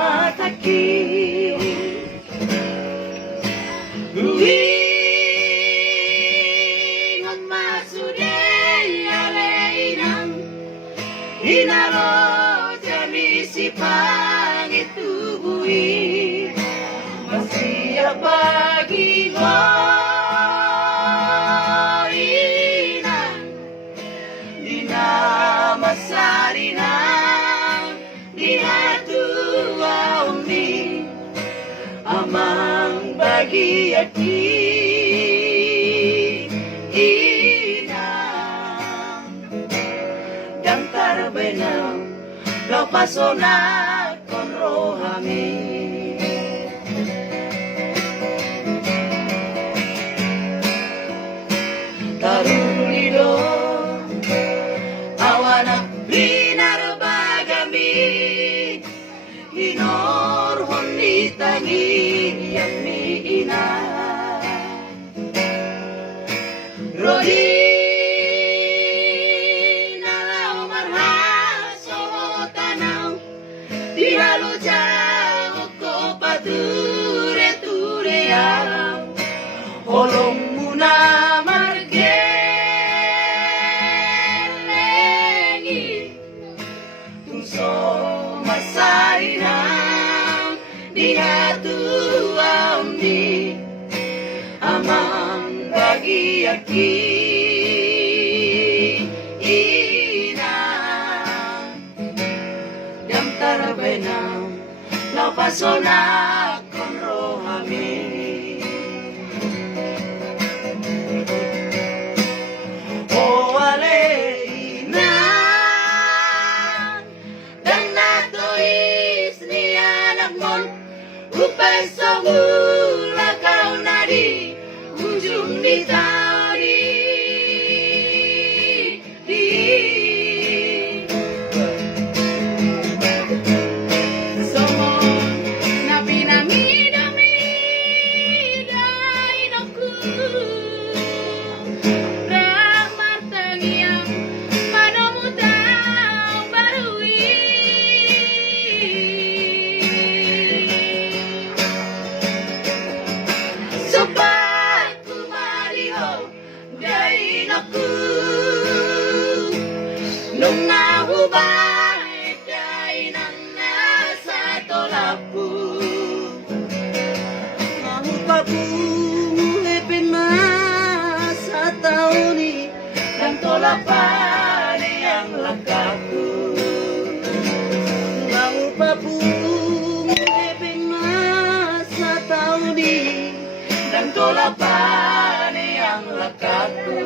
mataki Uwingon masudey aleinang Inaro jami si pangitubui Masih bagi inang Dina masarinang Dina tua umi Amang bagi aki inang Dan tarbenang Lopasona kon rohami Tarulido awanak binarbagami Hinor honitani yang miina Rodi nalau marhaso tanang Dihalo jauh ko pature alam Holong muna Masarinang dia tua undi amang bagi aki inang Dam tarabenang napasona kon rohami Upay sa mula kau nadi ujung di tauri Somo na pinamida-mida inoku Rahmat yang padamu tahu barui Sobat kumariho dari naku Nung nahubay dari nang nasa tolapu Mahupapu epin masa tauni Dan tolapan yang lakaku Mahupapu epin masa tauni Dan tolapan yang lekatku